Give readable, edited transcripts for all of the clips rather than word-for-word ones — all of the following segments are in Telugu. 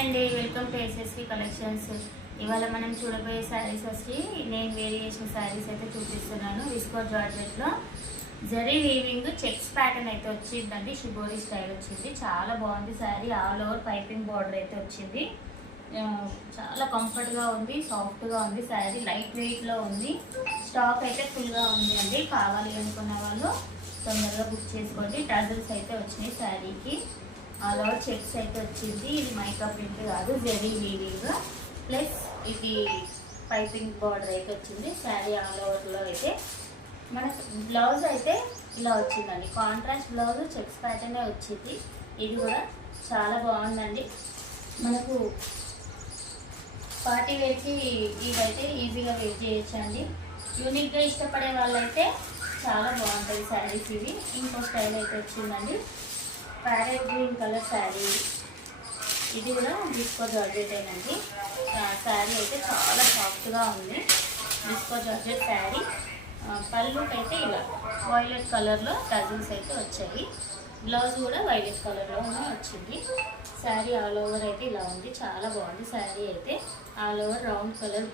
అండి, వెల్కమ్ టు ఎస్ఎస్వి కలెక్షన్స్. ఇవాళ మనం చూడబోయే శారీస్ వచ్చి నేను వేరీ చేసిన శారీస్ అయితే చూపిస్తున్నాను. విస్కో జార్జెట్లో జరీ వీవింగ్ చెక్స్ ప్యాటర్న్ అయితే వచ్చిందండి. షిబోరి స్టైల్ వచ్చింది, చాలా బాగుంది sari. All over piping border అయితే వచ్చింది. చాలా కంఫర్ట్గా ఉంది, సాఫ్ట్గా ఉంది శారీ, లైట్ వెయిట్లో ఉంది. స్టాక్ అయితే ఫుల్గా ఉంది అండి. కావాలి అనుకున్న వాళ్ళు తొందరగా బుక్ చేసుకోండి. టజల్స్ అయితే వచ్చినాయి శారీకి. ఆల్ ఓవర్ చెక్స్ అయితే వచ్చింది. ఇది మైకా ప్రింట్ కాదు, జరీ వీవింగ్ ప్లస్ ఇది పైపింగ్ బార్డర్ అయితే వచ్చింది శారీ ఆల్ ఓవర్లో. అయితే మనకు బ్లౌజ్ అయితే ఇలా వచ్చిందండి. కాంట్రాస్ట్ బ్లౌజ్ చెక్స్ ప్యాటర్నే వచ్చింది. ఇది కూడా చాలా బాగుందండి. మనకు పార్టీ వేర్కి ఇదైతే ఈజీగా వేర్ చేయొచ్చండి. యూనిక్గా ఇష్టపడే వాళ్ళైతే చాలా బాగుంటాయి శారీస్ ఇవి. ఇంకో స్టైల్ అయితే వచ్చిందండి, ప్యారెట్ గ్రీన్ కలర్ శారీ. ఇది కూడా విస్కో జార్జెట్ అండి. శారీ అయితే చాలా సాఫ్ట్గా ఉంది. Visco georgette sari. పళ్ళుకి అయితే ఇలా వైలెట్ కలర్లో టజిల్స్ అయితే వచ్చాయి. బ్లౌజ్ కూడా వైలెట్ కలర్లోనే వచ్చింది. శారీ ఆల్ ఓవర్ అయితే ఇలా ఉంది, చాలా బాగుంది శారీ అయితే. All over round colour,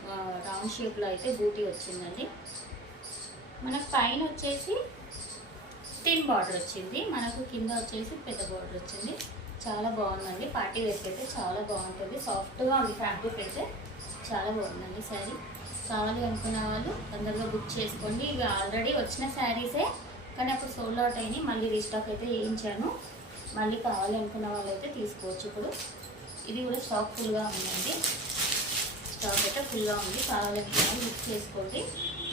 round షేప్లో అయితే బూటీ వచ్చిందండి. మనకు పైన వచ్చేసి థిన్ బార్డర్ వచ్చింది, మనకు కింద వచ్చేసి పెద్ద బార్డర్ వచ్చింది. చాలా బాగుందండి. పార్టీ వేర్కి అయితే చాలా బాగుంటుంది. సాఫ్ట్గా ఉంది ఫ్యాబ్రిక్ అయితే, చాలా బాగుందండి శారీ. కావాలి అనుకున్న వాళ్ళు తొందరగా బుక్ చేసుకోండి. ఇవి ఆల్రెడీ వచ్చిన శారీసే, కానీ అప్పుడు సోల్డ్ అవుట్ అయినాయి. మళ్ళీ రీస్టాక్ అయితే వేయించాను. మళ్ళీ కావాలి అనుకున్న వాళ్ళు అయితే తీసుకోవచ్చు. ఇప్పుడు ఇది కూడా స్టాక్ ఫుల్గా ఉందండి. స్టాక్ అయితే ఫుల్గా ఉంది. కావాలి అనుకున్న వాళ్ళు బుక్ చేసుకోండి.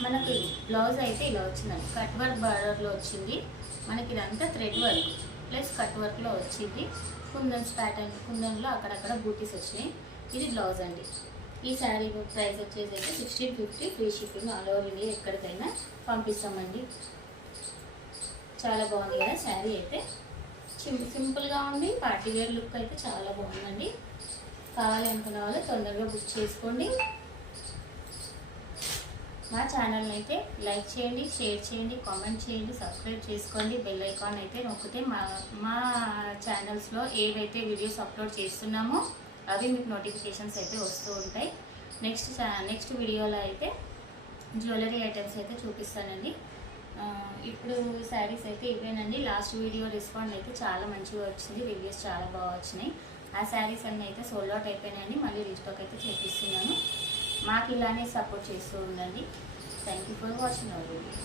మనకి బ్లౌజ్ అయితే ఇలా వచ్చిందండి, కట్ వర్క్ బార్డర్లో వచ్చింది. మనకి ఇదంతా థ్రెడ్ వర్క్ ప్లస్ కట్ వర్క్లో వచ్చింది. కుందన్స్ ప్యాటర్న్, కుందన్లో అక్కడక్కడ బూటీస్ వచ్చినాయి. ఇది బ్లౌజ్ అండి. ఈ శారీ ప్రైస్ వచ్చేసి అయితే 1650, free shipping, all over India ఎక్కడికైనా పంపిస్తామండి. చాలా బాగుంది కదా శారీ అయితే. సింపుల్గా ఉంది, పార్టీ వేర్ లుక్ అయితే చాలా బాగుందండి. కావాలి అనుకున్న వాళ్ళు తొందరగా బుక్ చేసుకోండి. మా ఛానల్ని అయితే లైక్ చేయండి, షేర్ చేయండి, కామెంట్ చేయండి, సబ్స్క్రైబ్ చేసుకోండి. బెల్ ఐకాన్ అయితే నొక్కితే మా ఛానల్స్లో ఏవైతే వీడియోస్ అప్లోడ్ చేస్తున్నామో అవి మీకు నోటిఫికేషన్స్ అయితే వస్తూ ఉంటాయి. నెక్స్ట్ వీడియోలో అయితే జ్యువెలరీ ఐటమ్స్ అయితే చూపిస్తానండి. ఇప్పుడు శారీస్ అయితే ఇవేనండి. లాస్ట్ వీడియో రెస్పాండ్ అయితే చాలా మంచిగా వచ్చింది, రివ్యూస్ చాలా బాగా వచ్చినాయి. ఆ శారీస్ అన్నీ అయితే సోల్డ్ అవుట్ అయిపోయినాయండి. మళ్ళీ రీస్టాక్ అయితే చేపిస్తున్నాను. మాకు ఇలానే సపోర్ట్ చేస్తూ ఉండండి. Thank you for watching our video.